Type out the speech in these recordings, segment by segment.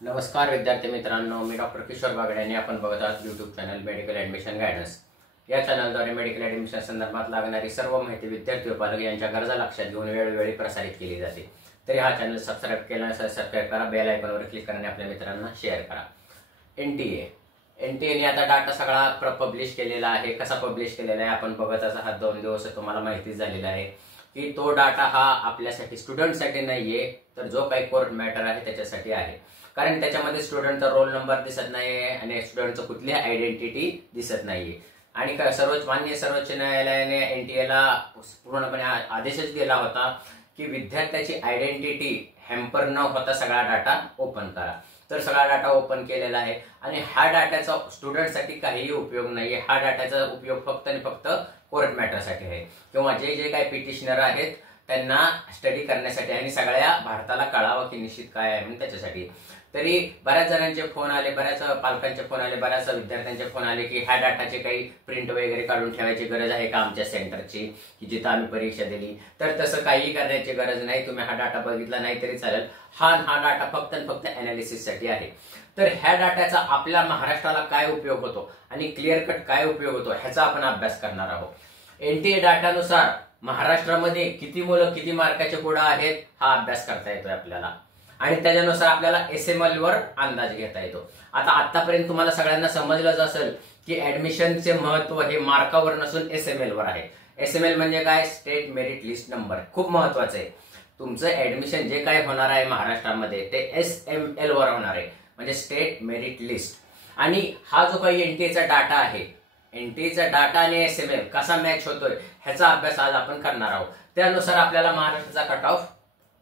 नमस्कार विद्यार्थी मित्रांनो, मी डॉक्टर किशोर बागडे आणि आपण बघत आहात YouTube channel medical admission guidance. या चॅनलद्वारे मेडिकल ॲडमिशन संदर्भात लागणारी सर्व माहिती विद्यार्थी व पालक यांच्या गरजा लक्षात घेऊन वेळोवेळी प्रसारित केली जाते। तरी हा चॅनल सबस्क्राइब केला नसेल सबस्क्राइब करा, बेल आयकॉनवर क्लिक करा आणि आपल्या मित्रांना शेअर करा। एनटीए ने आता डाटा सगळा पब्लिश केलेला आहे। कसा पब्लिश केलेला आहे आपण बघतच आहात। 2 दिवस तुम्हाला माहिती झालेला आहे की तो डाटा हा आपल्यासाठी स्टुडंटसाठी नाहीये, तर जो काही कोर्ट मॅटर आहे त्याच्यासाठी आहे। कारण त्याच्यामध्ये स्टुडंटचा रोल नंबर दिसत नाही आणि स्टुडंटचं कुठलीही आयडेंटिटी दिसत नाहीये। आणि सर्वोच्च न्यायालयाने एनटीएला पूर्णपणे आदेशच दिला होता की विद्यार्थ्याची आयडेंटिटी हॅम्पर न होता सगळा डाटा ओपन करा। तर सगळा डाटा ओपन केलेला आहे आणि हा डाटाचा स्टुडंटसाठी काहीही उपयोग नाहीये। हा डाटाचा उपयोग फक्त आणि फक्त कोर्ट मॅटरसाठी आहे किंवा जे काही पिटिशनर आहेत त्यांना स्टडी करण्यासाठी आणि सगळ्या भारताला कळावं की निश्चित काय आहे म्हणून त्याच्यासाठी। तरी बऱ्याच जणांचे फोन आले, बऱ्याच पालकांचे फोन आले, बऱ्याच विद्यार्थ्यांचे फोन आले की ह्या डाटाचे काही प्रिंट वगैरे काढून ठेवायची गरज आहे का आमच्या सेंटरची, की जिथं आम्ही परीक्षा दिली। तर तसं काही करण्याची गरज नाही। तुम्ही हा डाटा बघितला नाही तरी चालेल। हा डाटा फक्त आणि फक्त अनालिसिस साठी आहे। तर ह्या डाटाचा आपल्या महाराष्ट्राला काय उपयोग होतो आणि क्लिअर कट काय उपयोग होतो ह्याचा आपण अभ्यास करणार आहोत। एनटीए डाटानुसार महाराष्ट्रामध्ये किती मुलं किती मार्काचे पुढे आहेत हा अभ्यास करता येतोय आपल्याला आणि त्याच्यानुसार आपल्याला एसएमएल वर अंदाज घेता येतो। आता आतापर्यंत तुम्हाला सगळ्यांना समजलंच असेल की ऍडमिशनचे महत्व हे मार्कावर नसून एसएमएल वर आहे। एसएमएल म्हणजे काय? State merit list number. खूप महत्वाचं आहे। तुमचं ऍडमिशन जे काय होणार आहे महाराष्ट्रामध्ये ते एसएमएल वर होणार आहे, म्हणजे स्टेट मेरिट लिस्ट। आणि हा जो काही एनटीएचा डाटा आहे, एनटीएचा डाटा आणि एसएमएल कसा मॅच होतोय ह्याचा अभ्यास आज आपण करणार आहोत। त्यानुसार आपल्याला महाराष्ट्राचा कट ऑफ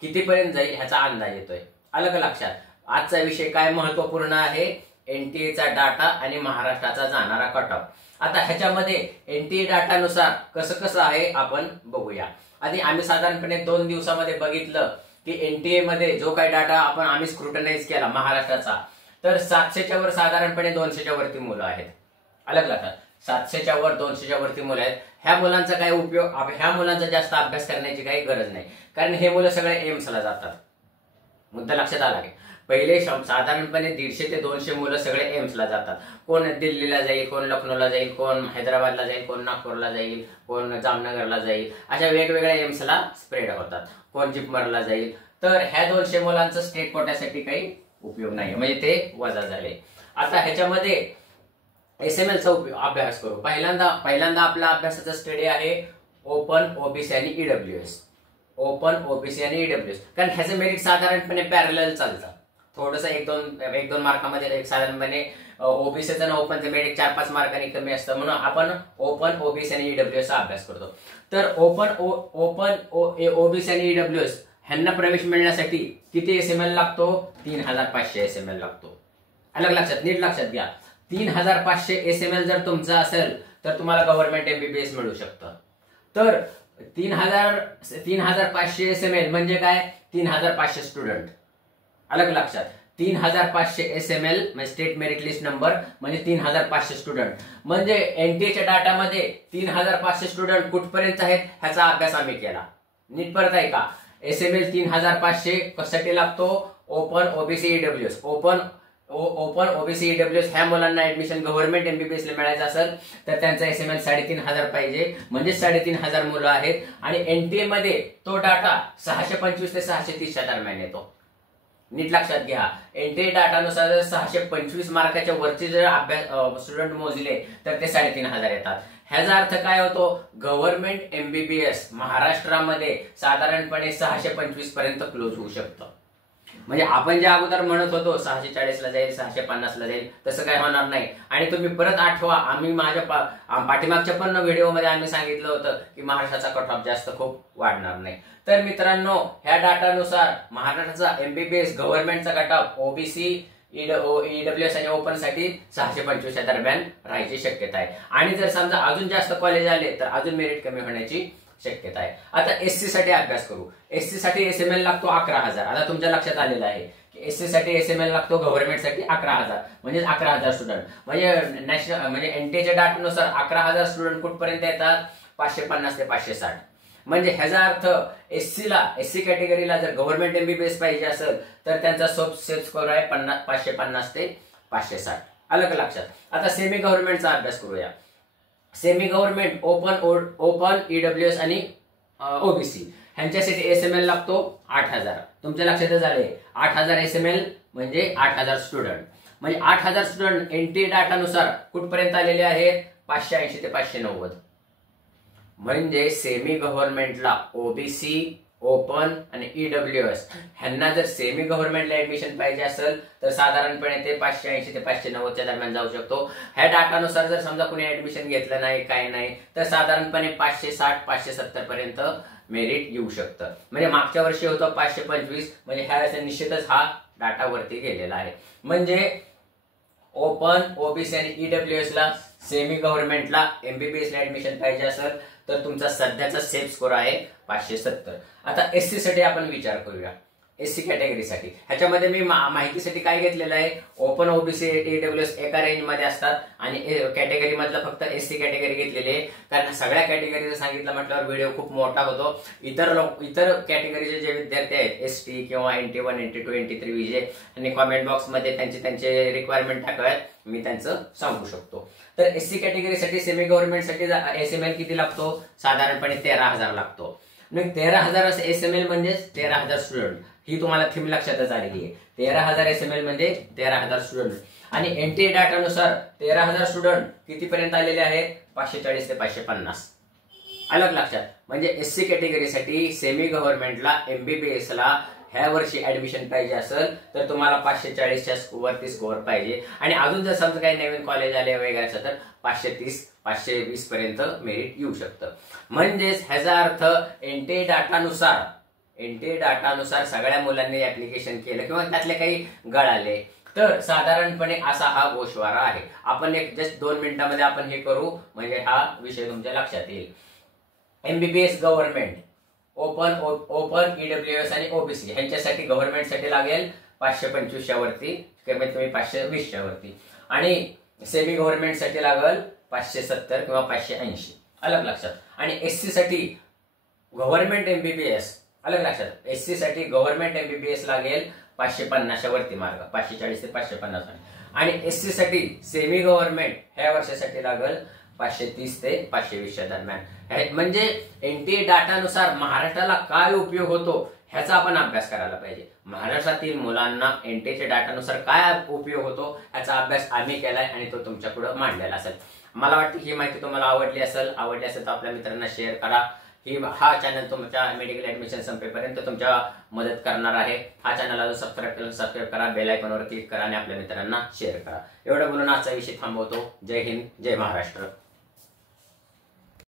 कितीपर्यंत जाईल ह्याचा अंदाज येतोय। अलग लक्षात, आजचा विषय काय महत्वपूर्ण आहे? एनटीएचा डाटा आणि महाराष्ट्राचा जाणारा कट ऑफ। आता ह्याच्यामध्ये एनटीए डाटानुसार कसं आहे आपण बघूया। आधी आम्ही साधारणपणे 2 दिवसामध्ये बघितलं की एनटीए मध्ये जो काही डाटा आम्ही स्क्रुटनाइज केला महाराष्ट्राचा, तर 700च्या वर साधारणपणे 200च्या वरती मुलं आहेत। अलग लक्षात, 700च्या वर 200च्या वरती मुलं आहेत। ह्या मुलांचा काय उपयोग? ह्या मुलांचा जास्त अभ्यास करण्याची काही गरज नाही, कारण हे मुलं सगळे एम्सला जातात। मुद्दा लक्षात आला की पहिले साधारणपणे 150 ते 200 मुलं सगळे एम्सला जातात। कोण दिल्लीला जाईल, कोण लखनौला जाईल, कोण हैदराबादला जाईल, कोण नागपूरला जाईल, कोण जामनगरला जाईल, अशा वेगवेगळ्या एम्सला स्प्रेड होतात। कोण जिपमरला जाईल। तर ह्या 200 मुलांचं स्टेट कोट्यासाठी काही उपयोग नाही, म्हणजे ते वजा झाले। आता ह्याच्यामध्ये एसएमएलचा अभ्यास करू। पहिल्यांदा आपला अभ्यासाचा स्टडी आहे ओपन, ओबीसी आणि ईडब्ल्यूएस। ओपन, ओबीसी आणि ईडब्ल्यूएस, कारण ह्याचे मेरिट साधारणपणे पॅरलल चालतं। थोडंसं एक दोन मार्कामध्ये साधारणपणे ओबीसीचं आणि ओपनचं मेरिट 4-5 मार्कांनी कमी असतं, म्हणून आपण ओपन, ओबीसी आणि ईडब्ल्यूएस चा अभ्यास करतो। तर ओपन ओबीसी आणि ईडब्ल्यूएस ह्यांना प्रवेश मिळण्यासाठी किती एसएमएल लागतो? 3500 एसएमएल लागतो। अलग लक्षात, नीट लक्षात घ्या। 3500 एसएमएल जर तुमचा असेल तर तुम्हाला गव्हर्नमेंट एमबीबीएस मिळू शकतं। तर 3500 एसएमएल म्हणजे काय? 3500 स्टुडंट। अलग लक्षात, 3500 एसएमएल म्हणजे स्टेट मेरिट लिस्ट नंबर म्हणजे 3500 स्टुडंट। म्हणजे एनटीएच्या डाटामध्ये 3500 स्टुडंट कुठपर्यंत आहेत ह्याचा अभ्यास आम्ही केला। नीट परत आहे का? एसएमएल 3500 कशासाठी लागतो? Open, OBC, EWS. Open, OBC, EWS ह्या मुलांना ऍडमिशन गव्हर्नमेंट एमबीबीएस ला मिळायचं असेल तर त्यांचा एसएमएल 3500 पाहिजे, म्हणजे 3500 मुलं आहेत। आणि एनटीए मध्ये तो डाटा 625 ते 630च्या दरम्यान येतो। नीट लक्षात घ्या, एनटीए डाटानुसार जर 625 मार्काच्या वरचे जर स्टुडंट मोजले तर ते 3500 येतात। ह्याचा अर्थ काय होतो? गव्हर्नमेंट एमबीबीएस महाराष्ट्रामध्ये साधारणपणे 625 पर्यंत क्लोज होऊ शकतं। म्हणजे आपण ज्या अगोदर म्हणत होतो 640 ला जाईल, 650 ला जाईल, तसं काय होणार नाही। आणि तुम्ही परत आठवा, आम्ही माझ्या पाठीमागच्या पण व्हिडिओमध्ये आम्ही सांगितलं होतं की महाराष्ट्राचा कट ऑफ जास्त खूप वाढणार नाही। तर मित्रांनो, ह्या डाटानुसार महाराष्ट्राचा एमबीबीएस गव्हर्नमेंटचा कट ऑफ ओबीसी, ईडब्ल्यूएस आणि ओपन साठी 625च्या दरम्यान राहायची शक्यता आहे। आणि जर समजा अजून जास्त कॉलेज आले तर अजून मेरिट कमी होण्याची शक्यता आहे। आता एससी साठी अभ्यास करू। एससी साठी एसएमएल लागतो 11000। आता तुमच्या लक्षात आलेलं आहे की एससी साठी एसएमएल लागतो गव्हर्नमेंट साठी 11000, म्हणजे 11000 स्टुडंट। म्हणजे नॅशनल म्हणजे एनटीएच्या डाटानुसार 11000 स्टुडंट कुठपर्यंत येतात? 550 ते 560। म्हणजे ह्याचा अर्थ एससी कॅटेगरीला जर गव्हर्नमेंट एमबीबीएस पाहिजे असेल तर त्यांचा सेट स्कोर आहे 550 ते 560. अलग लक्षात. आता सेमी गव्हर्नमेंटचा अभ्यास करूया. सेमी गव्हर्नमेंट ओपन ईडब्ल्यूएस आणि ओबीसी ह्यांच्यासाठी एसएमएल लागतो 8000. तुमच्या लक्षात झाले 8000 एसएमएल म्हणजे 8000 स्टुडंट. म्हणजे 8000 स्टुडंट एनटीए डाटानुसार कुठपर्यंत आलेले आहेत 580 ते 590. म्हणजे सेमी गव्हर्नमेंटला ओबीसी ओपन आणि ईडब्ल्यूएस ह्यांना जर सेमी गव्हर्नमेंटला ऍडमिशन पाहिजे असेल तर साधारणपणे ते 580 ते 590 दरम्यान जाऊ शकतो. ह्या डाटानुसार जर समजा कुणी ऍडमिशन घेतलं नाही काय नाही तर साधारणपणे 560-570 पर्यंत मेरिट येऊ शकतं. म्हणजे मागच्या वर्षी होतं 525. म्हणजे ह्या निश्चितच हा डाटा वरती गेलेला आहे. म्हणजे ओपन ओबीसी आणि ईडब्ल्यूएस ला सेमी गव्हर्नमेंटला एमबीबीएस ला ऍडमिशन पाहिजे असेल तर तुमचा सध्याचा सेफ स्कोर आहे 570. आता एससी साठी आपण विचार करूया. एससी कॅटेगरीसाठी ह्याच्यामध्ये मी माहितीसाठी काय घेतलेलं आहे ओपन ओबीसी ईडब्ल्यूएस एका रेंज मध्ये असतात आणि कॅटेगरी मधलं फक्त एससी कॅटेगरी घेतलेली आहे. कारण सगळ्या कॅटेगरीचं सांगितलं म्हटल्यावर व्हिडिओ खूप मोठा होतो. इतर कॅटेगरीचे जे विद्यार्थी आहेत एसटी किंवा NT1 NT2 NT3 विजे आणि कॉमेंट बॉक्स मध्ये त्यांचे रिक्वायरमेंट टाकूयात मी त्यांचं सांगू शकतो. तर एससी कॅटेगरीसाठी सेमी गव्हर्नमेंटसाठी एसएमएल किती लागतो साधारणपणे 13000 लागतो. 13000 एसएमएल म्हणजे 13000 स्टुडंट. ही तुम्हाला थीम लक्षातच आलेली आहे. 13000 एसएमएल म्हणजे 13000 स्टुडंट. आणि एनटीए डाटानुसार 13000 स्टुडंट कितीपर्यंत आलेले आहेत 540 ते 550. अलग लक्षात. म्हणजे एससी कॅटेगरीसाठी सेमी गव्हर्नमेंटला एमबीबीएस ला ह्या वर्षी ऍडमिशन पाहिजे असेल तर तुम्हाला 540च्या वरती स्कोअर पाहिजे. आणि अजून जर समजा काही नवीन कॉलेज आले वगैरे असेल तर 530-520 पर्यंत मेरिट येऊ शकतं. म्हणजेच ह्याचा अर्थ एनटीए डाटानुसार सगळ्या मुलांनी ऍप्लिकेशन केलं किंवा त्यातले काही गळाले तर साधारणपणे असा हा गोषवारा आहे. आपण एक जस्ट 2 मिनिटांमध्ये आपण हे करू म्हणजे हा विषय तुमच्या लक्षात येईल. एमबीबीएस गव्हर्नमेंट ओपन ईडब्ल्यूएस आणि ओबीसी ह्यांच्यासाठी गव्हर्नमेंटसाठी लागेल 525च्या वरती कमीत कमी 520च्या वरती. आणि सेमी गव्हर्नमेंट साठी लागेल 570 किंवा 580. अलग लक्षात. आणि एससी साठी गव्हर्नमेंट एमबीबीएस अलग लक्षात. एससी साठी गव्हर्नमेंट एमबीबीएस लागेल 550च्या वरती मार्क 540 ते 550. आणि एससी साठी सेमी गव्हर्नमेंट ह्या वर्षासाठी लागेल 530 ते 520च्या दरम्यान. म्हणजे एनटीए डाटानुसार महाराष्ट्राला काय उपयोग होतो ह्याचा आपण अभ्यास करायला पाहिजे. महाराष्ट्रातील मुलांना एनटीएच्या डाटानुसार काय उपयोग होतो ह्याचा अभ्यास आम्ही केलाय आणि तो तुमच्या पुढे मांडलेला असेल. मला वाटतं ही माहिती तुम्हाला आवडली असेल तर आपल्या मित्रांना शेअर करा. हा चॅनल तुमच्या मेडिकल ऍडमिशन संपेपर्यंत तुमच्या मदत करणार आहे. हा चॅनल सबस्क्राईब करा, बेल आयकॉनवर क्लिक करा आणि आपल्या मित्रांना शेअर करा. एवढं बोलून आजचा विषय थांबवतो. जय हिंद, जय महाराष्ट्र.